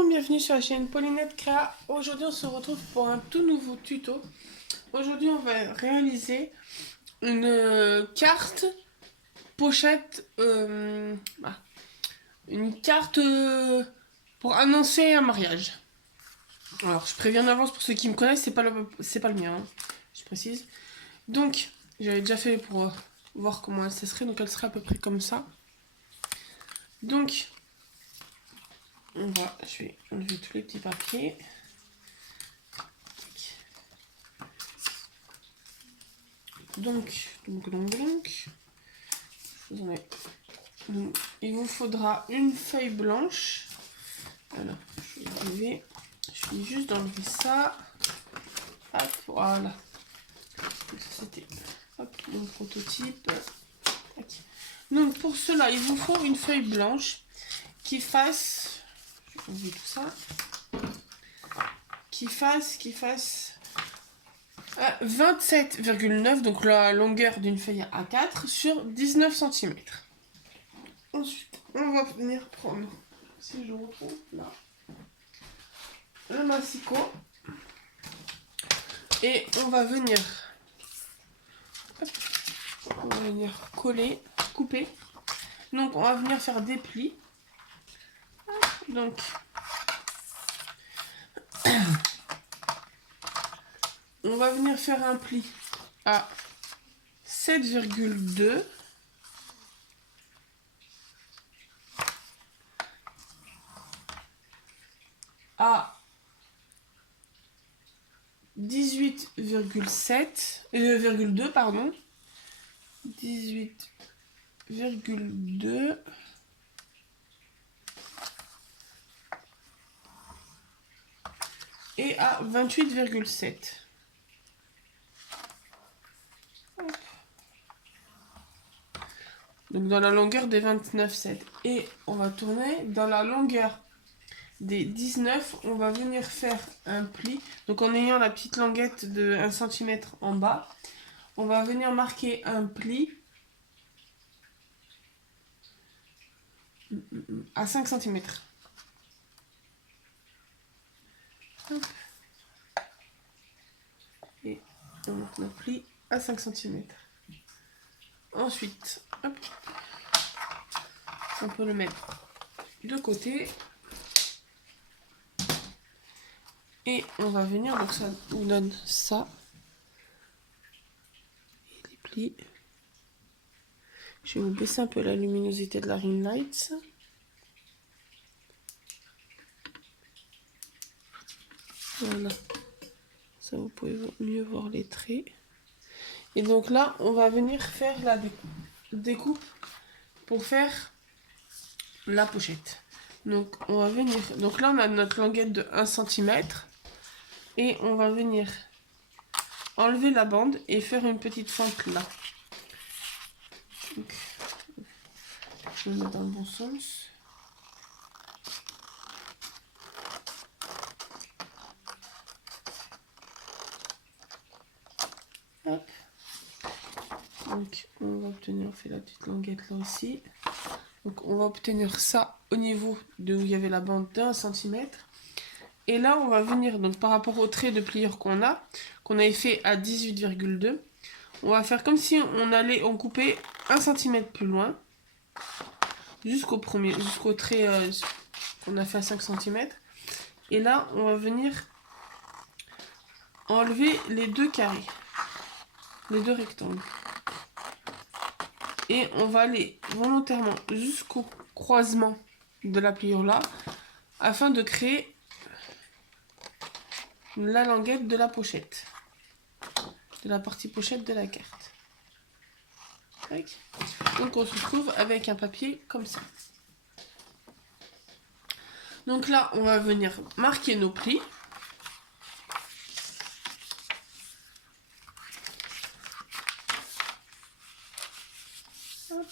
Bonjour, bienvenue sur la chaîne Paulinette Créa. Aujourd'hui on se retrouve pour un tout nouveau tuto. Aujourd'hui on va réaliser une carte pochette, une carte pour annoncer un mariage. Alors je préviens d'avance pour ceux qui me connaissent, c'est pas le mien, hein, je précise. Donc j'avais déjà fait pour voir comment elle serait, donc elle serait à peu près comme ça. Donc je vais enlever tous les petits papiers. Donc, il vous faudra une feuille blanche. Alors, je vais juste enlever ça. Hop, voilà. C'était mon prototype. Donc, pour cela, il vous faut une feuille blanche qui fasse, je vais enlever tout ça, qui fasse 27,9, donc la longueur d'une feuille A4 sur 19 cm. Ensuite, on va venir prendre, si je retrouve là, le massicot et on va venir coller, couper. Donc on va venir faire des plis. Donc on va venir faire un pli à 7,2 à 18,2 pardon, 18,2 et à 28,7. Donc dans la longueur des 29,7. Et on va tourner dans la longueur des 19. On va venir faire un pli. Donc en ayant la petite languette de 1 cm en bas, on va venir marquer un pli à 5 cm. Et on monte notre pli à 5 cm. Ensuite, hop, on peut le mettre de côté. Et on va venir, donc ça nous donne ça. Et les plis. Je vais vous baisser un peu la luminosité de la ring light. Voilà. Ça, vous pouvez mieux voir les traits. Et donc là, on va venir faire la découpe pour faire la pochette. Donc on va venir. Donc là, on a notre languette de 1 cm. Et on va venir enlever la bande et faire une petite fente là. Donc, je vais le mettre dans le bon sens. Hop. Donc on va obtenir, on fait la petite languette là aussi. Donc on va obtenir ça au niveau de où il y avait la bande d'1 cm. Et là on va venir, donc par rapport au trait de pliure qu'on avait fait à 18,2, on va faire comme si on coupait 1 cm plus loin, jusqu'au trait qu'on a fait à 5 cm. Et là on va venir enlever les deux carrés, les deux rectangles. Et on va aller volontairement jusqu'au croisement de la pliure là, afin de créer la languette de la pochette, de la partie pochette de la carte. Donc on se retrouve avec un papier comme ça. Donc là on va venir marquer nos plis. Hop.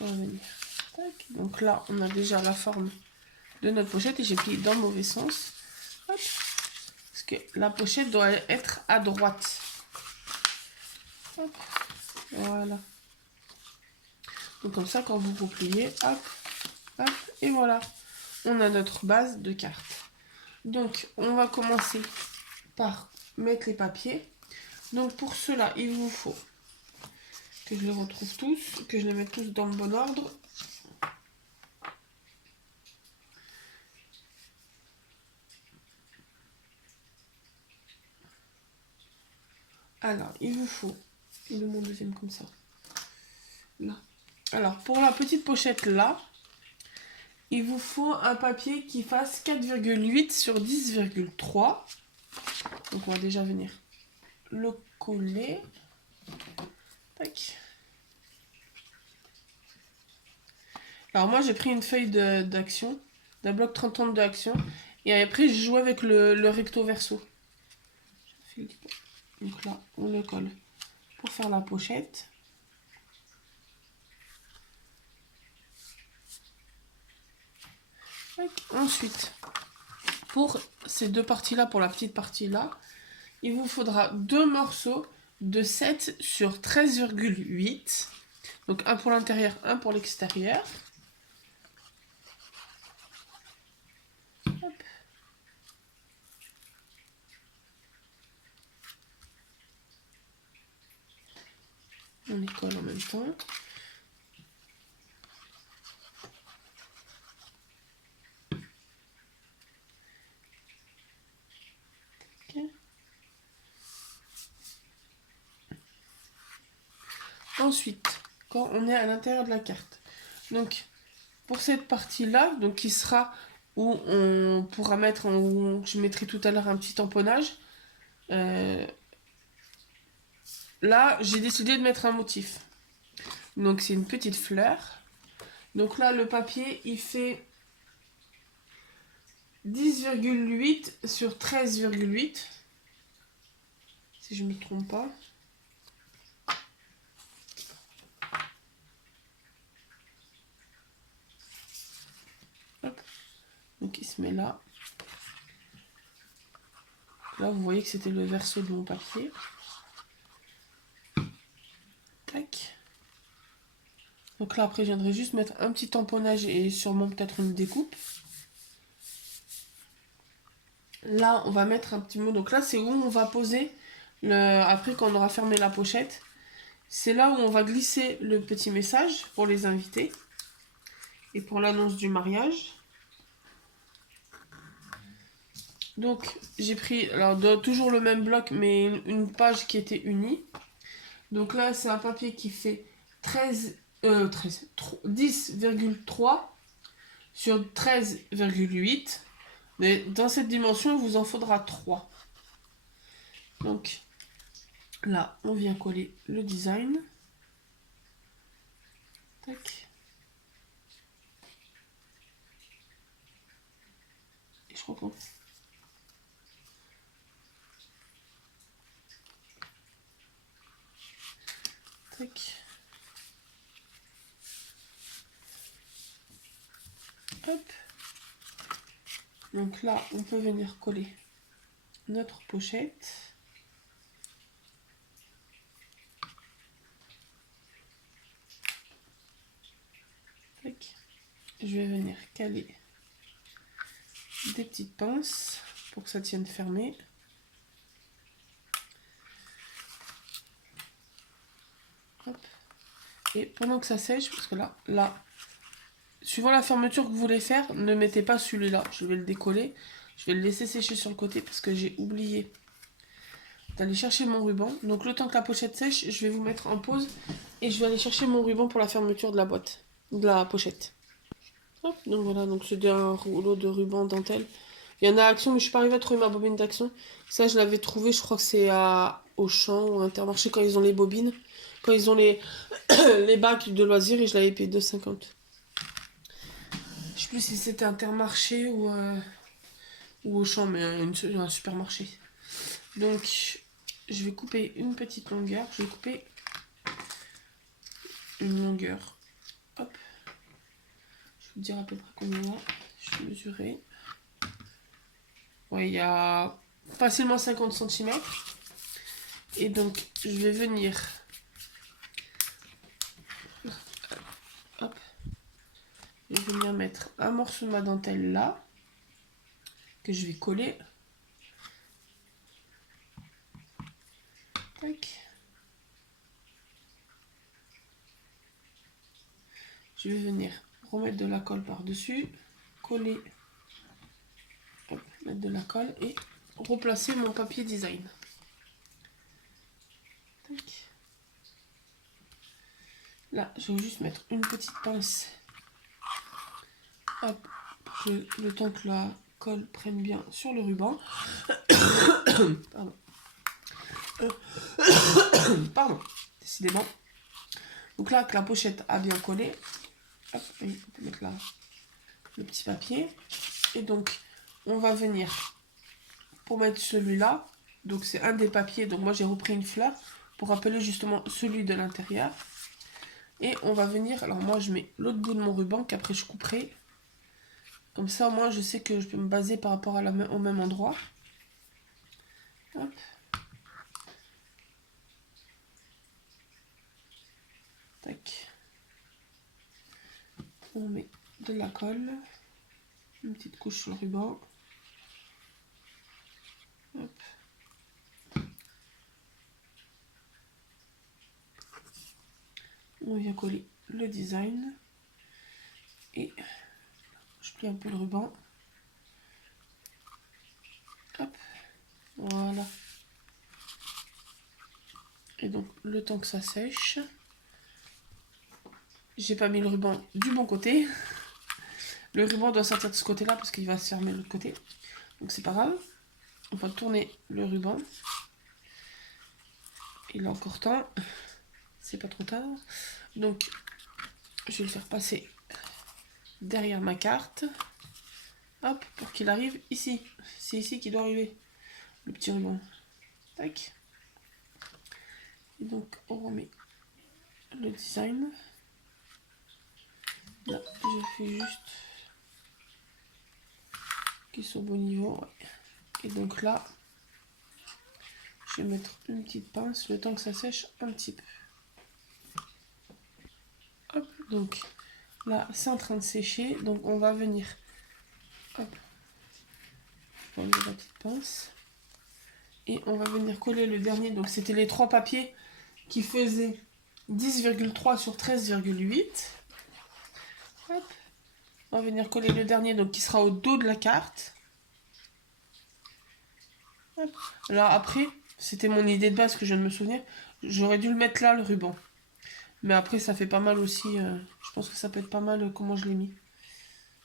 On va venir. Tac. Donc là on a déjà la forme de notre pochette et j'ai plié dans le mauvais sens. Hop. Parce que la pochette doit être à droite. Hop. Voilà. Donc comme ça, quand vous repliez, hop, hop, et voilà. On a notre base de carte. Donc, on va commencer par mettre les papiers. Donc pour cela, il vous faut que je les retrouve tous, que je les mette tous dans le bon ordre. Alors, il vous faut... Il est mon deuxième comme ça. Là. Alors, pour la petite pochette là, il vous faut un papier qui fasse 4,8 sur 10,3. Donc on va déjà venir le coller. Tac. Alors moi j'ai pris une feuille d'action, d'un bloc 30 de action. Et après je joue avec le recto verso. Donc là on le colle pour faire la pochette. Ensuite, pour ces deux parties là, pour la petite partie là, il vous faudra deux morceaux de 7 sur 13,8. Donc un pour l'intérieur, un pour l'extérieur. On les colle en même temps. Okay. Ensuite, quand on est à l'intérieur de la carte, donc pour cette partie-là, donc qui sera où on pourra mettre, où je mettrai tout à l'heure un petit tamponnage. Là, j'ai décidé de mettre un motif. Donc c'est une petite fleur. Donc là, le papier, il fait 10,8 sur 13,8. Si je ne me trompe pas. Hop. Donc il se met là. Là, vous voyez que c'était le verso de mon papier. Tac. Donc là, après, je viendrai juste mettre un petit tamponnage et sûrement peut-être une découpe. Là, on va mettre un petit mot. Donc là, c'est où on va poser, après quand on aura fermé la pochette. C'est là où on va glisser le petit message pour les invités. Et pour l'annonce du mariage. Donc, j'ai pris alors, toujours le même bloc, mais une page qui était unie. Donc là, c'est un papier qui fait 10,3 sur 13,8. Mais dans cette dimension, il vous en faudra 3. Donc, là, on vient coller le design. Tac. Et je crois qu'on... Tac. Hop. Donc là, on peut venir coller notre pochette. Tac. Je vais venir caler des petites pinces pour que ça tienne fermé. Hop. Et pendant que ça sèche, parce que là, suivant la fermeture que vous voulez faire, ne mettez pas celui-là. Je vais le décoller. Je vais le laisser sécher sur le côté parce que j'ai oublié d'aller chercher mon ruban. Donc le temps que la pochette sèche, je vais vous mettre en pause et je vais aller chercher mon ruban pour la fermeture de la boîte, de la pochette. Hop, donc voilà, donc c'est un rouleau de ruban dentelle. Il y en a à Action, mais je suis pas arrivée à trouver ma bobine d'Action. Ça, je l'avais trouvé, je crois que c'est à Auchan ou Intermarché quand ils ont les bobines. Quand ils ont les, les bacs de loisirs et je l'avais payé 2,50. Je sais plus si c'était Intermarché ou Auchan, mais un supermarché. Donc, je vais couper une petite longueur. Je vais couper une longueur. Hop. Je vais vous dire à peu près combien là. Je vais mesurer. Ouais, il y a facilement 50 cm. Et donc, je vais venir je vais venir mettre un morceau de ma dentelle là, que je vais coller. Tac. Je vais venir remettre de la colle par-dessus, coller, hop, mettre de la colle et replacer mon papier design. Tac. Là, je vais juste mettre une petite pince. Hop, le temps que la colle prenne bien sur le ruban. Pardon. Pardon, décidément. Donc là, que la pochette a bien collé. Hop, on peut mettre là le petit papier. Et donc, on va venir pour mettre celui-là. Donc, c'est un des papiers. Donc, moi, j'ai repris une fleur pour rappeler justement celui de l'intérieur. Et on va venir... Alors, moi, je mets l'autre bout de mon ruban qu'après, je couperai. Comme ça, au moins, je sais que je peux me baser par rapport à au même endroit. Hop. Tac. On met de la colle. Une petite couche sur le ruban. Hop. On vient coller le design. Et je plie un peu le ruban. Hop. Voilà. Et donc, le temps que ça sèche, j'ai pas mis le ruban du bon côté. Le ruban doit sortir de ce côté-là parce qu'il va se fermer de l'autre côté. Donc, c'est pas grave. On va tourner le ruban. Il est encore temps. C'est pas trop tard. Donc, je vais le faire passer derrière ma carte. Hop, pour qu'il arrive ici. C'est ici qu'il doit arriver, le petit ruban. Tac. Et donc, on remet le design. Là, je fais juste qu'ils soient au bon niveau. Ouais. Et donc là, je vais mettre une petite pince le temps que ça sèche un petit peu. Hop, donc là, c'est en train de sécher. Donc, on va venir... Hop. Je vais enlever la petite pince. Et on va venir coller le dernier. Donc, c'était les 3 papiers qui faisaient 10,3 sur 13,8. Hop. On va venir coller le dernier, donc qui sera au dos de la carte. Hop. Alors après, c'était mon idée de base que je viens de me souvenir. J'aurais dû le mettre là, le ruban. Mais après, ça fait pas mal aussi. Je pense que ça peut être pas mal comment je l'ai mis.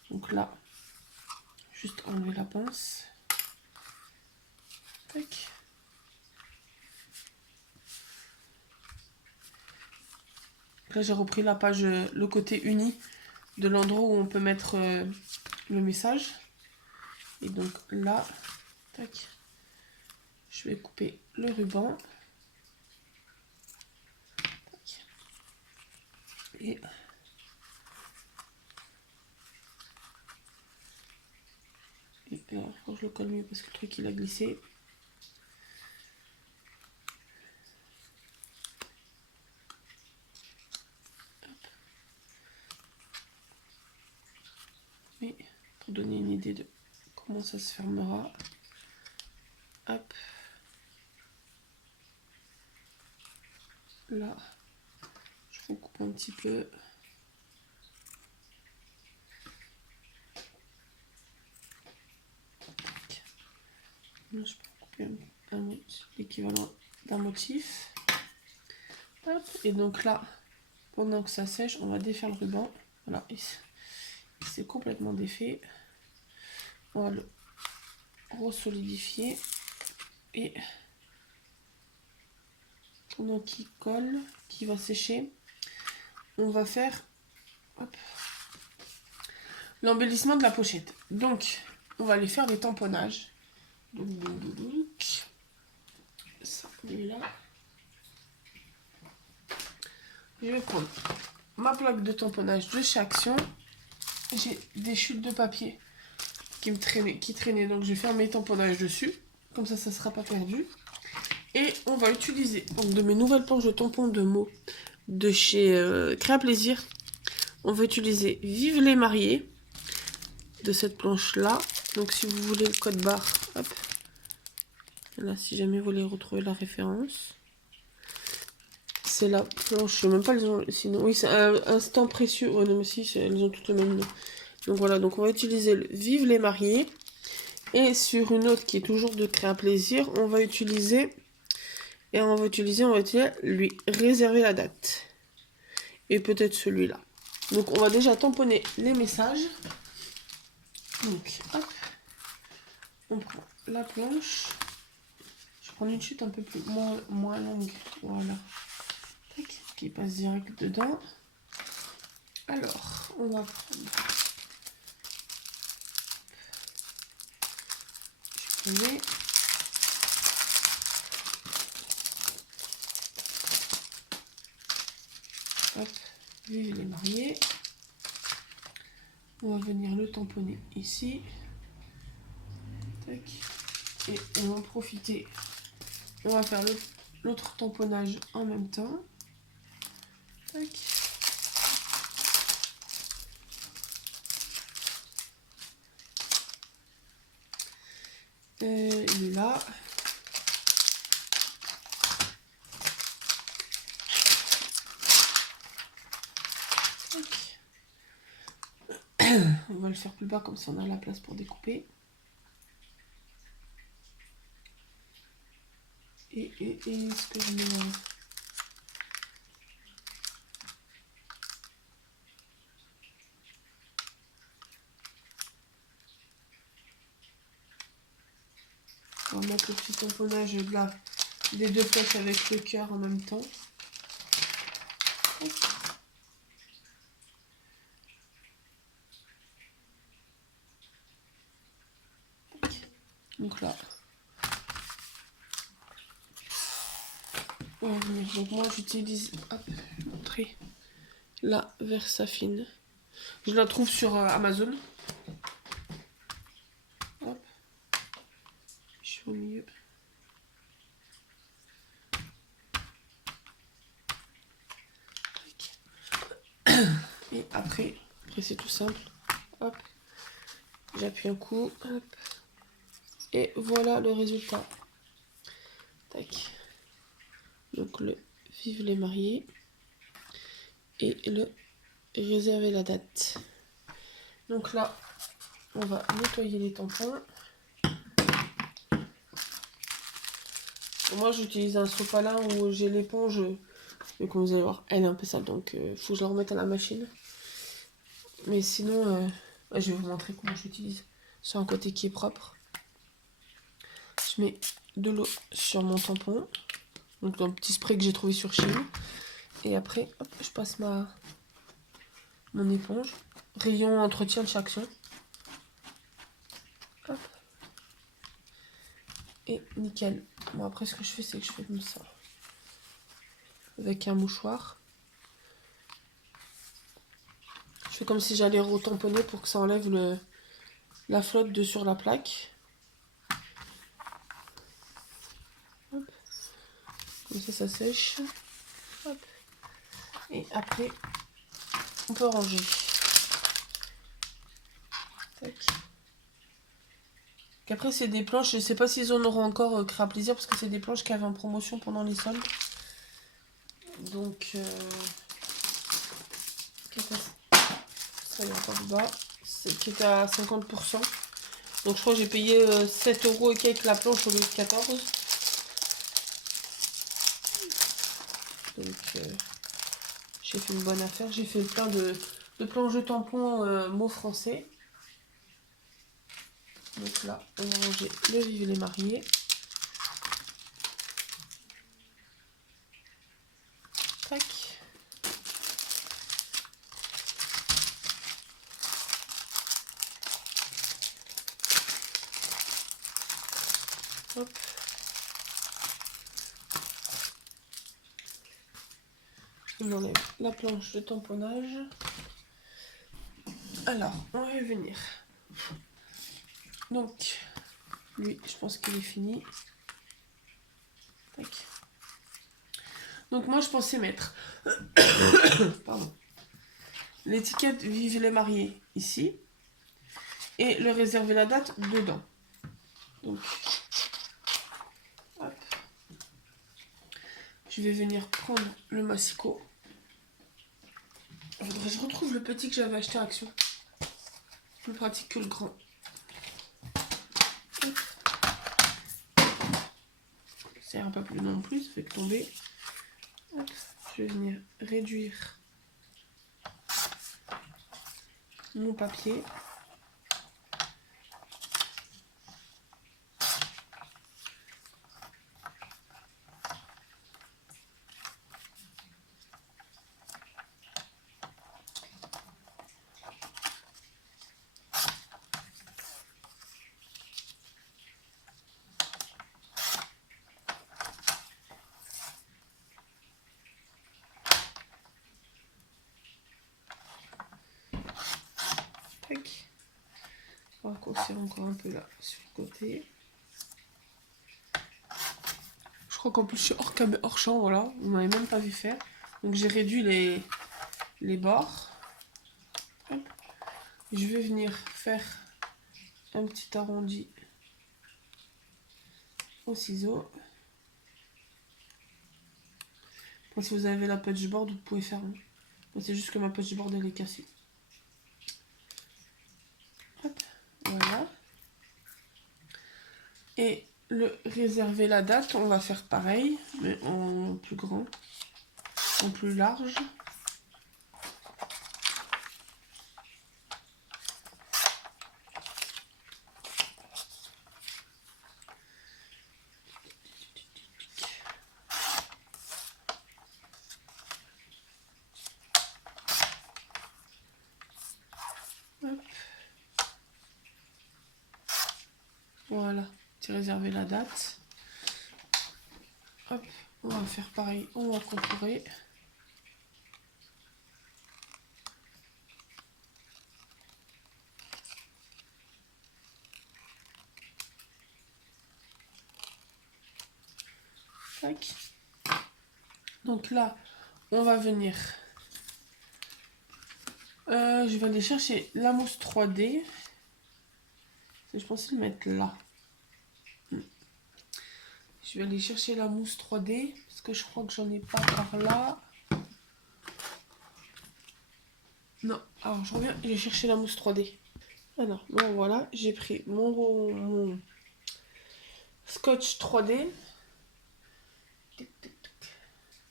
Donc là, juste enlever la pince. Tac. Là, j'ai repris la page, le côté uni de l'endroit où on peut mettre le message. Et donc là, tac, je vais couper le ruban. Tac. Et alors, faut que je le colle mieux parce que le truc il a glissé. Mais pour donner une idée de comment ça se fermera. Hop. Là, je recoupe un petit peu. Là, je peux couper l'équivalent d'un motif. Hop. Et donc là, pendant que ça sèche, on va défaire le ruban. Voilà, c'est complètement défait. On va le resolidifier. Et pendant qu'il colle, qu'il va sécher, on va faire l'embellissement de la pochette. Donc, on va aller faire les tamponnages. Ça, là. Je vais prendre ma plaque de tamponnage de chez Action. J'ai des chutes de papier qui traînaient. Donc, je vais faire mes tamponnages dessus. Comme ça, ça ne sera pas perdu. Et on va utiliser donc, de mes nouvelles planches de tampons de mots de chez Créa Plaisir. on va utiliser Vive les mariés de cette planche-là. Donc si vous voulez le code barre, hop. Là, si jamais vous voulez retrouver la référence. C'est la planche, je sais même pas, elles ont, sinon, oui, c'est un instant précieux. Oh non, mais si, elles ont toutes le même nom. Donc voilà, donc on va utiliser le Vive les mariés. Et sur une autre qui est toujours de Créa Plaisir, on va utiliser, lui réserver la date. Et peut-être celui-là. Donc on va déjà tamponner les messages. Donc, hop. On prend la planche. Je prends une chute un peu plus moins longue. Voilà. Tac, qui passe direct dedans. Alors, on va prendre. Je connais. Hop, vive les mariés. On va venir le tamponner ici. Tac. Et on va en profiter. On va faire l'autre tamponnage en même temps. Tac. Il est là. On va le faire plus bas comme ça on a la place pour découper. Et ce que je mets là. On va mettre le petit tamponnage de là, des deux flèches avec le cœur en même temps. Hop. Donc là, on va venir. Donc moi j'utilise, hop, montrer la Versafine. Je la trouve sur Amazon. Hop, je suis au milieu. Et après c'est tout simple. Hop, j'appuie un coup. Hop, et voilà le résultat. Tac. Donc le Vive les mariés et le réserver la date. Donc là, on va nettoyer les tampons. Moi, j'utilise un sopalin où j'ai l'éponge. Mais comme vous allez voir, elle est un peu sale, donc faut que je la remette à la machine. Mais sinon, je vais vous montrer comment j'utilise. Sur un côté qui est propre. Je mets de l'eau sur mon tampon. Donc un petit spray que j'ai trouvé sur Chine. Et après, hop, je passe mon éponge. Rayon entretien de chaque son. Hop. Et nickel. Bon, après, ce que je fais, c'est que je fais comme ça. Avec un mouchoir. Je fais comme si j'allais retamponner pour que ça enlève la flotte de sur la plaque. Hop. Comme ça sèche. Hop. Et après, on peut ranger. Tac. Après, c'est des planches, je ne sais pas s'ils en auront encore Créa Plaisir parce que c'est des planches qui avaient en promotion pendant les soldes. Donc, ça y est encore bas, qui était à 50%. Donc, je crois que j'ai payé 7 € et quelques la planche au lieu de 14. Donc, j'ai fait une bonne affaire. J'ai fait plein de planches de tampons mots français. Donc là, on va ranger le Vive les mariés. Tac. Hop. On enlève la planche de tamponnage. Alors, on va venir. Donc, lui, je pense qu'il est fini. Tac. Donc moi, je pensais mettre pardon, l'étiquette Vive les mariés ici. Et le réserver la date dedans. Donc, hop. Je vais venir prendre le massicot. Je retrouve le petit que j'avais acheté à Action. Plus pratique que le grand. Ça ira pas plus non plus, ça fait que tomber. Hop. Je vais venir réduire mon papier. On va raccourcir encore un peu là sur le côté. Je crois qu'en plus je suis hors champ, voilà. Vous m'avez même pas vu faire. Donc j'ai réduit les bords. Hop. Je vais venir faire un petit arrondi au ciseau. Bon, si vous avez la patchboard, vous pouvez faire. C'est juste que ma patchboard elle est cassée. Hop. Voilà. Et le réserver la date, on va faire pareil, mais en plus grand, en plus large. Hop. Voilà, c'est réserver la date. Hop, on va faire pareil, on va contourer. Tac. Donc là, on va venir. Je vais aller chercher la mousse 3D. Je pensais le mettre là. Je vais aller chercher la mousse 3D parce que je crois que j'en ai pas par là. Non, alors je reviens et j'ai cherché la mousse 3D. Alors, bon voilà, j'ai pris mon scotch 3D.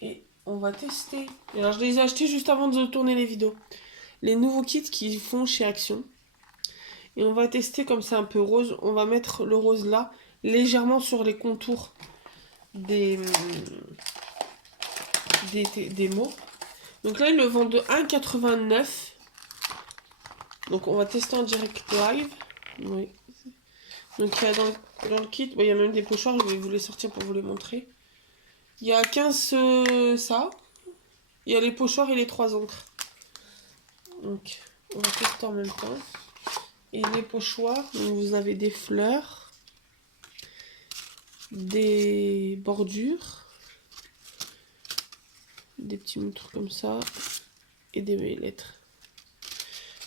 Et on va tester. Alors je les ai achetés juste avant de tourner les vidéos. Les nouveaux kits qu'ils font chez Action. Et on va tester comme c'est un peu rose. On va mettre le rose là, légèrement sur les contours des mots. Donc là, ils le vendent de 1,89 €. Donc on va tester en direct live. Oui. Donc il y a dans le kit, bon, il y a même des pochoirs, je vais vous les sortir pour vous les montrer. Il y a 15 ça. Il y a les pochoirs et les 3 encres. Donc on va tester en même temps. Et les pochoirs, donc vous avez des fleurs, des bordures, des petits trucs comme ça et des lettres.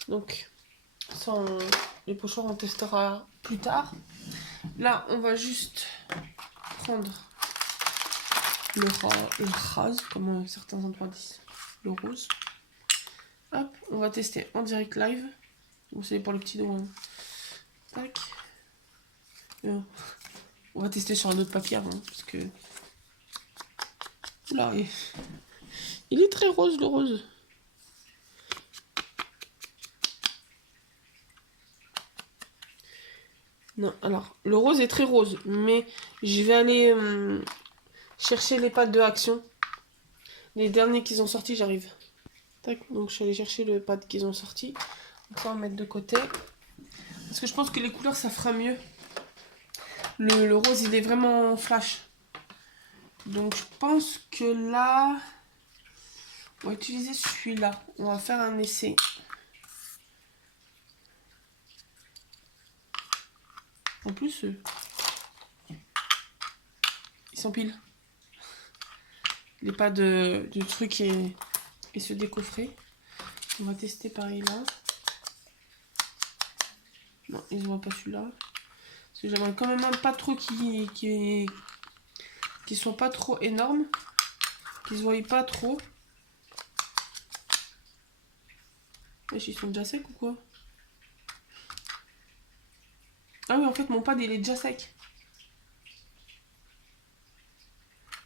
Donc les pochoirs on testera plus tard. Là on va juste prendre le rose, comme certains endroits disent, le rose. Hop, on va tester en direct live. Vous savez pour les petits doigts. Hein. Tac. On va tester sur un autre papier avant, parce que là il est très rose le rose. Non, alors, le rose est très rose, mais je vais aller chercher les pâtes de Action. Les derniers qu'ils ont sortis, j'arrive. Tac, donc je suis allée chercher le pad qu'ils ont sorti. Donc ça, on va mettre de côté. Parce que je pense que les couleurs, ça fera mieux. Le rose, il est vraiment flash. Donc je pense que là, on va utiliser celui-là. On va faire un essai. En plus, ils s'empilent. Les pas du truc et se décoffrer. On va tester pareil là. Non, ils ne voient pas celui-là. Parce que j'aimerais quand même pas trop qui soient pas trop énormes. Qu'ils se voient pas trop. Wesh, ils sont déjà secs ou quoi? Ah oui, en fait, mon pad, il est déjà sec.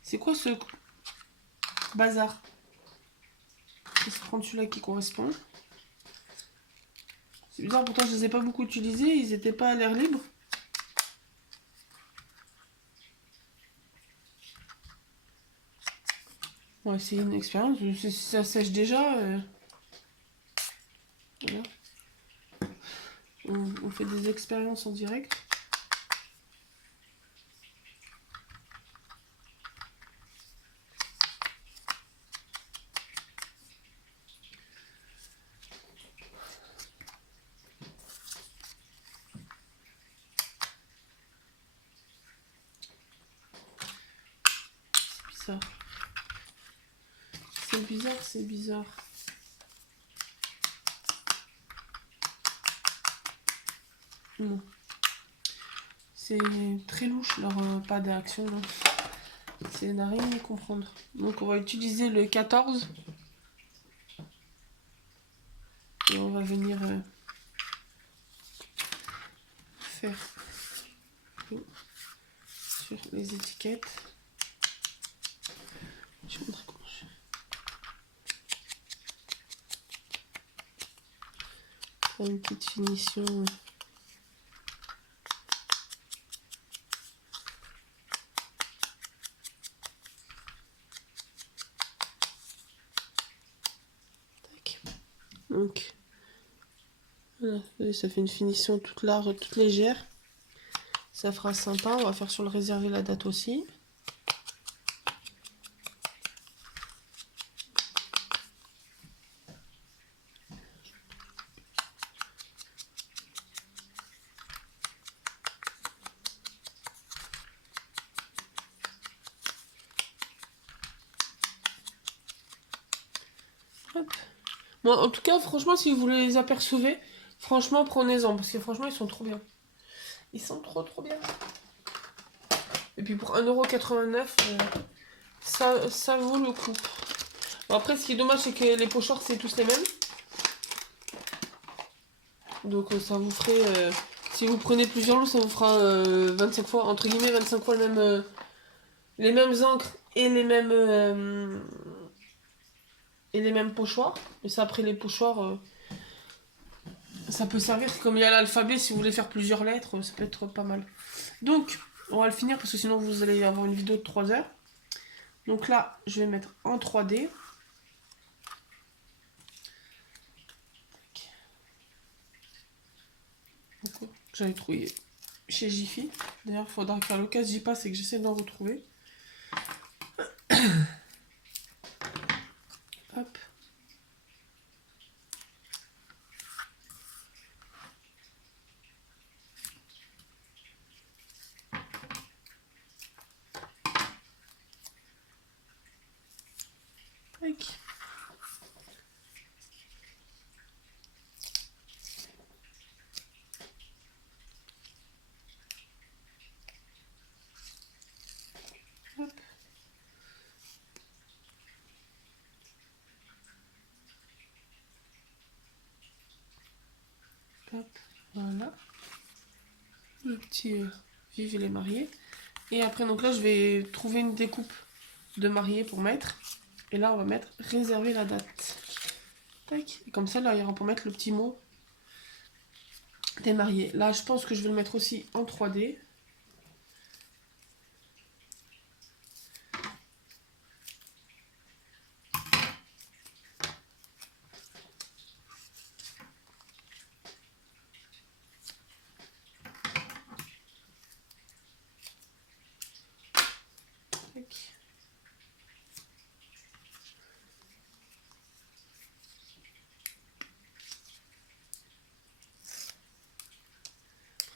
C'est quoi ce bazar? Je vais prendre celui-là qui correspond. C'est bizarre, pourtant, je les ai pas beaucoup utilisés. Ils étaient pas à l'air libre. Ouais, c'est une expérience. Si ça sèche déjà... Voilà. On fait des expériences en direct. C'est bizarre. C'est bizarre, c'est bizarre. Non. C'est très louche leur pas d'action là. C'est n'a rien à comprendre. Donc on va utiliser le 14. Et on va venir faire sur les étiquettes. Je vais montrer comment je fais. Une petite finition. Tac. Donc voilà, ça fait une finition toute large, toute légère. Ça fera sympa. On va faire sur le réserver la date aussi. Hop. Bon, en tout cas, franchement, si vous les apercevez, franchement, prenez-en. Parce que franchement, ils sont trop bien. Ils sont trop bien. Et puis pour 1,89 €, ça vaut le coup. Bon, après, ce qui est dommage, c'est que les pochoirs, c'est tous les mêmes. Donc ça vous ferait... si vous prenez plusieurs lots, ça vous fera 25 fois, entre guillemets, 25 fois les mêmes encres et les mêmes pochoirs. Et ça, après, les pochoirs... ça peut servir comme il y a l'alphabet, si vous voulez faire plusieurs lettres, ça peut être pas mal. Donc, on va le finir parce que sinon vous allez avoir une vidéo de 3 heures. Donc là, je vais mettre en 3D. J'avais trouvé chez Jiffy. D'ailleurs, il faudra qu'à l'occasion j'y passe et que j'essaie d'en retrouver. Hop. Tac. Hop. Hop. Voilà. Le petit vive les mariés. Et après, donc là, je vais trouver une découpe de mariés pour mettre. Et là, on va mettre réserver la date. Tac. Et comme ça, là, il y aura pour mettre le petit mot des mariés. Là, je pense que je vais le mettre aussi en 3D.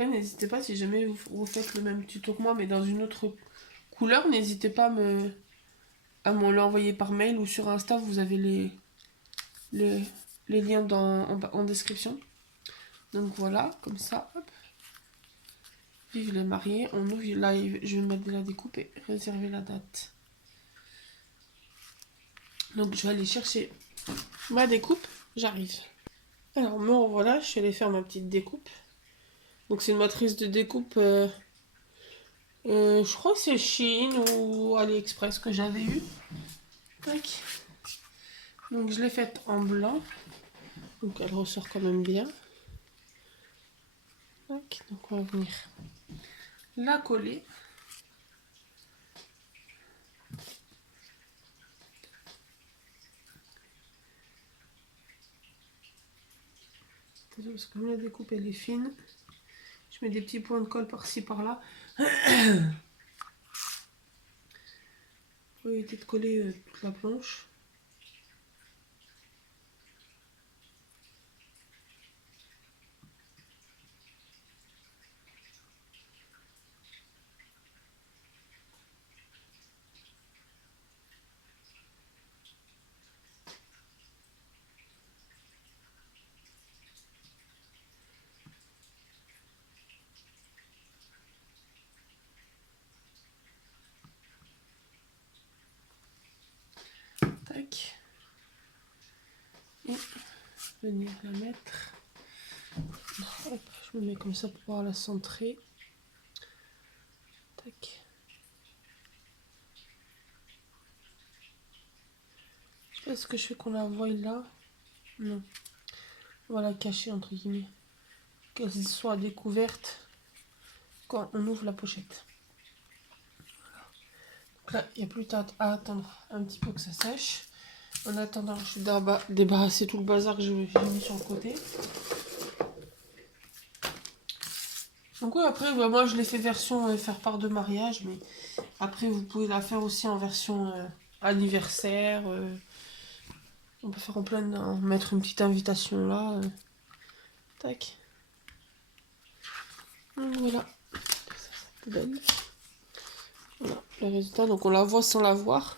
Après, n'hésitez pas, si jamais vous faites le même tuto que moi, mais dans une autre couleur, n'hésitez pas à me l'envoyer par mail ou sur Insta, vous avez les liens en description. Donc voilà, comme ça, hop. Vive les mariés, on ouvre, là je vais mettre de la découpe et réserver la date. Donc je vais aller chercher ma découpe, j'arrive. Alors me revoilà, je suis allée faire ma petite découpe. Donc c'est une matrice de découpe, je crois que c'est Shein ou AliExpress que j'avais eu. Tac. Donc je l'ai faite en blanc. Donc elle ressort quand même bien. Tac. Donc on va venir la coller. Parce que comme la découpe elle est fine, je mets des petits points de colle par-ci par-là. Pour éviter de coller toute la planche. Tac. Et venir la mettre. Hop, je me mets comme ça pour pouvoir la centrer. Tac. Je sais pas ce que je fais qu'on la voie là. Non. On va la cacher entre guillemets. Qu'elle soit découverte quand on ouvre la pochette. Voilà. Donc là, il n'y a plus qu'à attendre un petit peu que ça sèche. En attendant, je vais débarrasser tout le bazar que j'ai mis sur le côté. Donc oui, après, bah, moi je l'ai fait version faire part de mariage, mais après vous pouvez la faire aussi en version anniversaire. On peut faire en plein, mettre une petite invitation là. Tac. Donc voilà. Voilà le résultat. Donc on la voit sans la voir.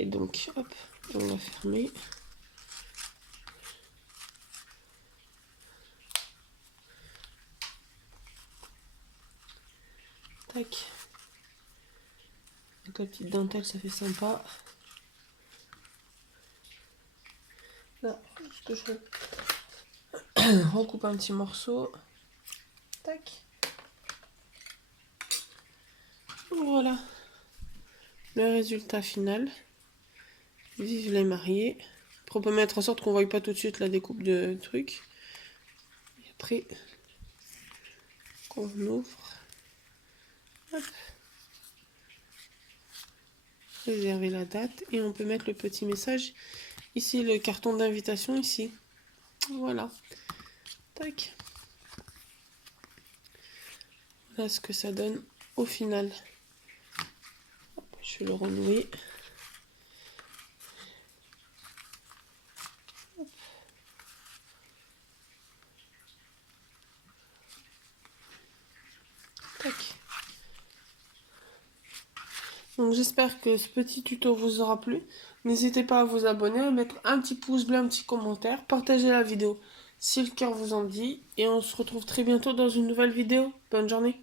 Et donc, hop, on va fermer. Tac. Donc la petite dentelle, ça fait sympa. Là, ce que je recoupe un petit morceau. Tac. Voilà. Le résultat final. Vive les mariés. Après, on peut mettre en sorte qu'on ne voie pas tout de suite la découpe de trucs. Et après, qu'on ouvre. Hop. Réserver la date. Et on peut mettre le petit message. Ici, le carton d'invitation, ici. Voilà. Tac. Voilà ce que ça donne au final. Hop, je vais le renouer. Tac. Donc j'espère que ce petit tuto vous aura plu. N'hésitez pas à vous abonner, à mettre un petit pouce bleu, un petit commentaire, partager la vidéo si le cœur vous en dit. Et on se retrouve très bientôt dans une nouvelle vidéo. Bonne journée.